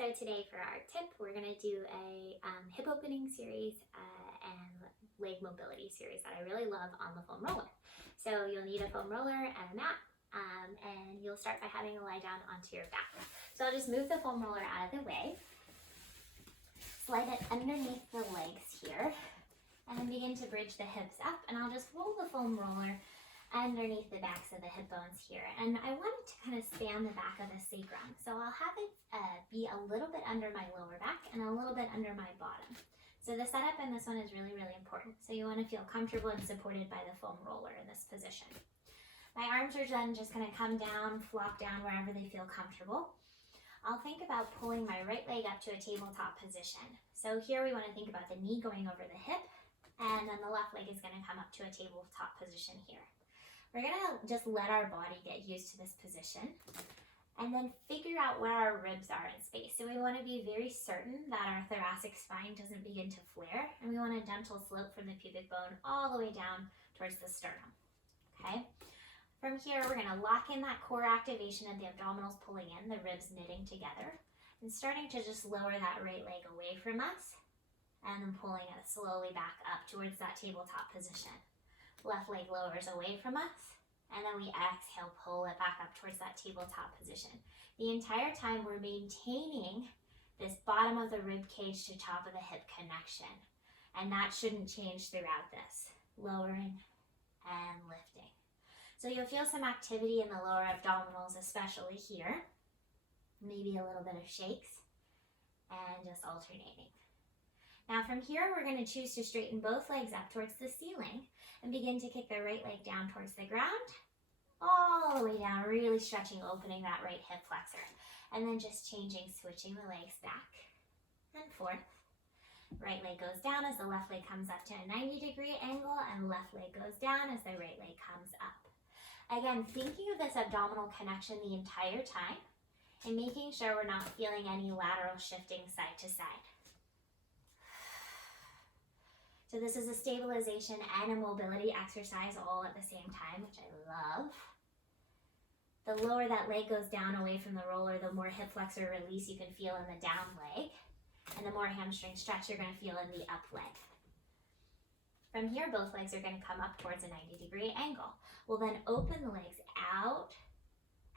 So today for our tip, we're going to do a hip opening series and leg mobility series that I really love on the foam roller. So you'll need a foam roller and a mat, and you'll start by having a lie down onto your back. So I'll just move the foam roller out of the way, slide it underneath the legs here, and then begin to bridge the hips up, and I'll just roll the foam roller underneath the backs of the hip bones here. And I want it to kind of span the back of the sacrum. So I'll have it be a little bit under my lower back and a little bit under my bottom. So the setup in this one is really, really important. So you want to feel comfortable and supported by the foam roller in this position. My arms are then just going to come down, flop down wherever they feel comfortable. I'll think about pulling my right leg up to a tabletop position. So here we want to think about the knee going over the hip, and then the left leg is going to come up to a tabletop position here. We're going to just let our body get used to this position and then figure out where our ribs are in space. So we want to be very certain that our thoracic spine doesn't begin to flare, and we want a gentle slope from the pubic bone all the way down towards the sternum. Okay? From here, we're going to lock in that core activation of the abdominals pulling in, the ribs knitting together, and starting to just lower that right leg away from us, and then pulling it slowly back up towards that tabletop position. Left leg lowers away from us, and then we exhale, pull it back up towards that tabletop position. The entire time we're maintaining this bottom of the rib cage to top of the hip connection, and that shouldn't change throughout this. Lowering and lifting. So you'll feel some activity in the lower abdominals, especially here. Maybe a little bit of shakes, and just alternating. Now from here, we're going to choose to straighten both legs up towards the ceiling and begin to kick the right leg down towards the ground, all the way down, really stretching, opening that right hip flexor. And then just changing, switching the legs back and forth. Right leg goes down as the left leg comes up to a 90-degree angle, and left leg goes down as the right leg comes up. Again, thinking of this abdominal connection the entire time and making sure we're not feeling any lateral shifting side to side. So this is a stabilization and a mobility exercise all at the same time, which I love. The lower that leg goes down away from the roller, the more hip flexor release you can feel in the down leg, and the more hamstring stretch you're going to feel in the up leg. From here, both legs are going to come up towards a 90-degree angle. We'll then open the legs out,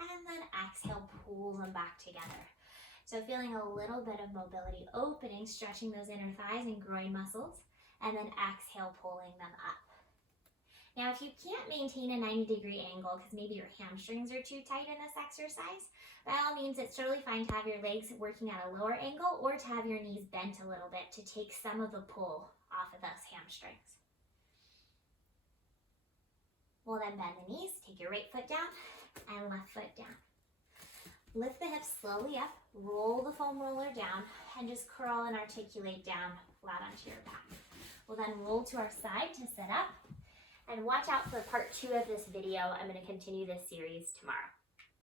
and then exhale, pull them back together. So feeling a little bit of mobility, opening, stretching those inner thighs and groin muscles, and then exhale, pulling them up. Now, if you can't maintain a 90-degree angle because maybe your hamstrings are too tight in this exercise, by all means, it's totally fine to have your legs working at a lower angle or to have your knees bent a little bit to take some of the pull off of those hamstrings. We'll then bend the knees, take your right foot down and left foot down. Lift the hips slowly up, roll the foam roller down, and just curl and articulate down flat onto your back. We'll then roll to our side to sit up, and watch out for part 2 of this video. I'm going to continue this series tomorrow.